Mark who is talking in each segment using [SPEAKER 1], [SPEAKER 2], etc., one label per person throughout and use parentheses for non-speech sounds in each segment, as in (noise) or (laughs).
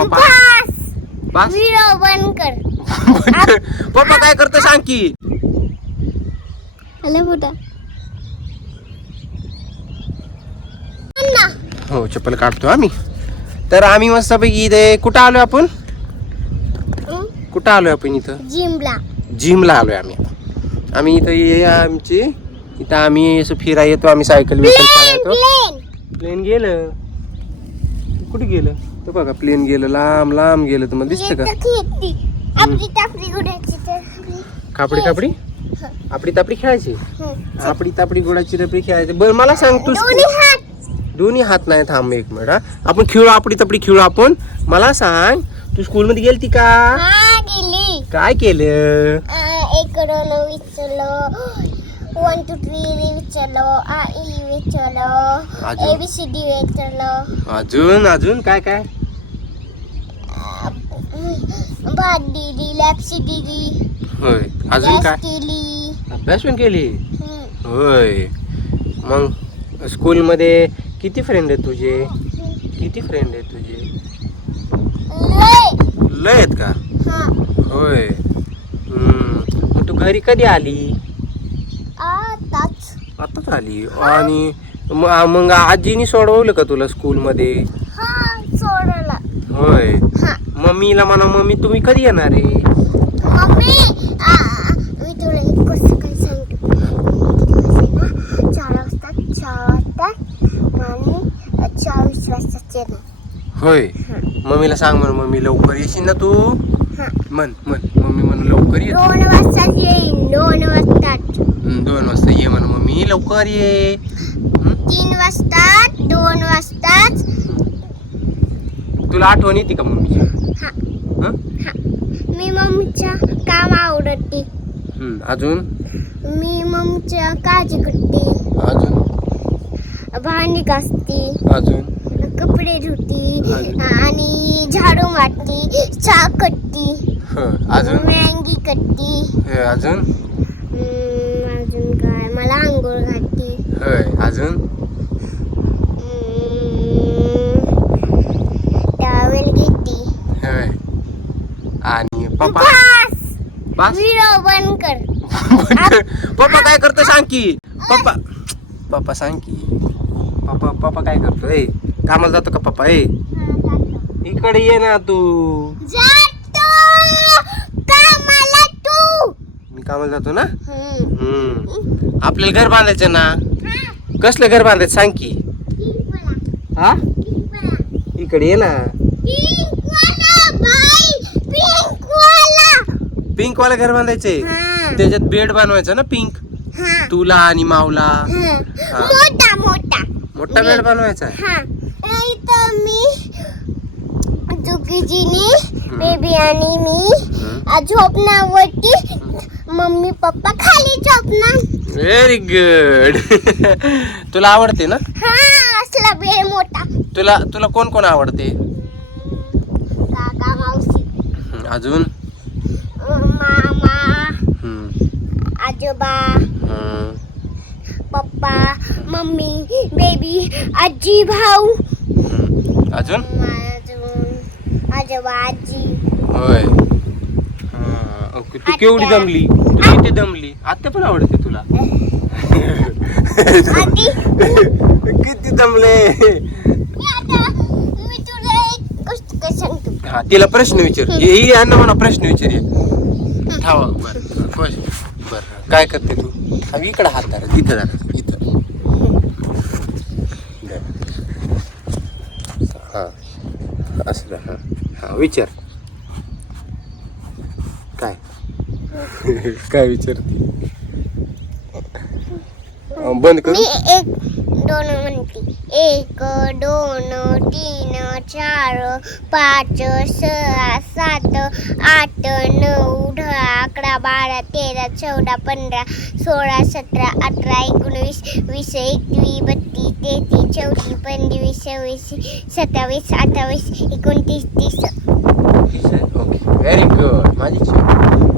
[SPEAKER 1] पप्पा.
[SPEAKER 2] बस
[SPEAKER 1] बस
[SPEAKER 2] व्हिडिओ बंद कर.
[SPEAKER 1] पप्पा काय करतो सांग की.
[SPEAKER 2] कुठं ना
[SPEAKER 1] हो चप्पल काढतो आम्ही तर आम्ही मस्तपैकी इथे कुठं आलोय आपण? कुठं आलोय आपण इथं?
[SPEAKER 2] जिमला.
[SPEAKER 1] जिमला आलोय आम्ही आम्ही इथं ये आमची. इथं आम्ही असं फिरा येतो आम्ही सायकल चालवतो.
[SPEAKER 2] प्लेन.
[SPEAKER 1] प्लेन गेलं. कुठे गेलं? तो बघा प्लेन गेलं लांब लांब गेलं तुम्हाला दिसतं का? कापडी कापडी? आपडी तापडी खेळायची. आपडी तापडी गोडाची रपडी खेळायची. बरं मला सांग तू
[SPEAKER 2] दोन्ही हात.
[SPEAKER 1] नाही थांब एक मिनिट हा. आपण खेळू आपडी तपडी खेळू आपण. मला सांग तू स्कूल मध्ये गेलती का?
[SPEAKER 2] गेली.
[SPEAKER 1] काय केलं?
[SPEAKER 2] वन टू थ्री विचारलं. आ ई विचारलं.
[SPEAKER 1] अजून?
[SPEAKER 2] ए बी सी डी विचारलं.
[SPEAKER 1] अजून अजून? काय काय?
[SPEAKER 2] भात दिली लॅप्सी दिली
[SPEAKER 1] होय. अजून काय?
[SPEAKER 2] केली.
[SPEAKER 1] अभ्यास पण केली. होय. मग स्कूल मध्ये किती फ्रेंड आहेत तुझे? किती फ्रेंड आहेत तुझे?
[SPEAKER 2] लय.
[SPEAKER 1] आहेत का?
[SPEAKER 2] हा.
[SPEAKER 1] होय. तू घरी कधी आली?
[SPEAKER 2] आताच.
[SPEAKER 1] आताच आली? आणि मग आजीनी सोडवलं का तुला स्कूलमध्ये?
[SPEAKER 2] हा
[SPEAKER 1] होय.
[SPEAKER 2] हा.
[SPEAKER 1] मम्मीला म्हणा मम्मी तुम्ही कधी येणार आहे?
[SPEAKER 2] मम्मी आ, मी तुला एक कसं काय सांगतो? ना? चार वाजता चार वाजता आणि चाळीस वाजता येणार.
[SPEAKER 1] होय. मम्मीला सांग म्हण मम्मी लवकर येशील ना तू?
[SPEAKER 2] हा.
[SPEAKER 1] म्हण म्हण. मम्मी म्हण लवकर ये
[SPEAKER 2] दोन वाजता येईन दोन वाजता
[SPEAKER 1] हं, दोन वाजता ये म्हण मम्मी लवकर ये. हं?
[SPEAKER 2] तीन वाजता दोन वाजताच.
[SPEAKER 1] तुला आठवण येते का मम्मीची?
[SPEAKER 2] हा? मी मम्मीच्या काम आवडते.
[SPEAKER 1] हं, अजून?
[SPEAKER 2] मी मम्मीच्या काळजी करते.
[SPEAKER 1] अजून?
[SPEAKER 2] भांडी घासते.
[SPEAKER 1] अजून?
[SPEAKER 2] कपडे धुती.
[SPEAKER 1] अजून?
[SPEAKER 2] आणि झाडू मारती. चहा करती.
[SPEAKER 1] हं, अजून?
[SPEAKER 2] मॅंगी करती.
[SPEAKER 1] हे, अजून?
[SPEAKER 2] अजून काय? मला आंघोळ घालती.
[SPEAKER 1] होय अजून
[SPEAKER 2] टॉवेल घेती
[SPEAKER 1] होय आणि पप्पा.
[SPEAKER 2] बस. व्हिडिओ बंद कर.
[SPEAKER 1] पप्पा काय करतो सांग की. पप्पा. पप्पा सांग की. पप्पा पप्पा काय करतो? ए कामाला जातो का पप्पा? ए. इकडे ये ना तू.
[SPEAKER 2] जातो. कामाला तू.
[SPEAKER 1] मी कामाला जातो ना?
[SPEAKER 2] हम्म.
[SPEAKER 1] आपल्याला घर बांधायचं ना? कसलं घर बांधायचं सांग की? हा. इकडे ये ना. पिंक वाला घर बांधायचे. त्याच्यात बेड बनवायचं ना पिंक? तुला आणि मावला.
[SPEAKER 2] मोठा मोठा.
[SPEAKER 1] मोठा बेड बनवायचा
[SPEAKER 2] मी चुकीजीनी बेबी आणि मी. झोपण्यावरती मम्मी पप्पा खाली झोपणार.
[SPEAKER 1] व्हेरी गुड (laughs) तुला आवडते ना?
[SPEAKER 2] हा असला बेड मोठा.
[SPEAKER 1] तुला तुला कोण कोण आवडते?
[SPEAKER 2] काका मावशी.
[SPEAKER 1] अजून?
[SPEAKER 2] मामा आजोबा. पप्पा मम्मी बेबी आजी भाऊ.
[SPEAKER 1] अजून
[SPEAKER 2] अजून आजोबा आजी
[SPEAKER 1] होय. हं, ओके. तू केवढी दमली? तू किती दमली. आत्या पण आवडते तुला.
[SPEAKER 2] आधी
[SPEAKER 1] किती दमले?
[SPEAKER 2] मी आता मी तुला एक गोष्ट काय सांगतो?
[SPEAKER 1] हा तिला प्रश्न विचार. ही ही यांना म्हणा प्रश्न विचार ये. थांबा बरं बरं बरं काय करते तू? हा इकडं हात धरा तिथं धरा इथं. हां असं हां. हां विचार. काय? (laughs) काय विचारते? बंद करू?
[SPEAKER 2] दोन म्हणते. एक दोन तीन चार पाच सहा सात आठ नऊ दहा अकरा बारा तेरा चौदा पंधरा सोळा सतरा अठरा एकोणवीस वीस एकवीस बत्तीस तेहतीस चौतीस पंचवीस सव्वीस सत्तावीस अठ्ठावीस एकोणतीस तीस.
[SPEAKER 1] ओके. व्हेरी गुड माझी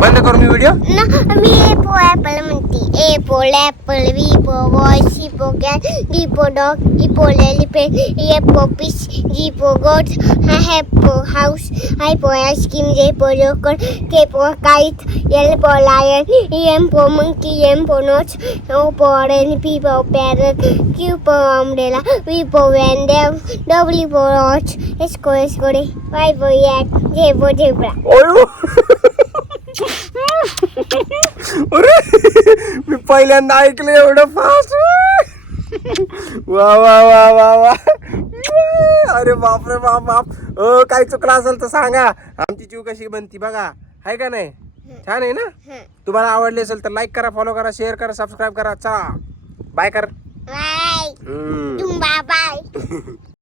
[SPEAKER 1] बंद करू मी व्हिडिओ
[SPEAKER 2] ना मी ए फॉर ॲपल म्हणते. A for apple B for boy C for cat D for dog E for elephant A for fish G for goat H for house I for ice cream J for joker K for kite L for lion E M for monkey M for notes O for N P for parrot Q for umbrella V for वैंडेव W for watch एस्को एस्कोडे Y for yak J for zebra
[SPEAKER 1] अरे मी पहिल्यांदा ऐकलं एवढं fast वा वा वा वा वा. अरे बाप रे बाप बाप. अ काय चुकलं असेल तर सांगा. आमची चिव कशी बनती बघा. आहे का नाही? छान आहे ना? तुम्हाला आवडली असेल तर लाईक करा फॉलो करा शेअर करा सबस्क्राईब करा. चला. बाय कर.
[SPEAKER 2] Bye bye. (laughs)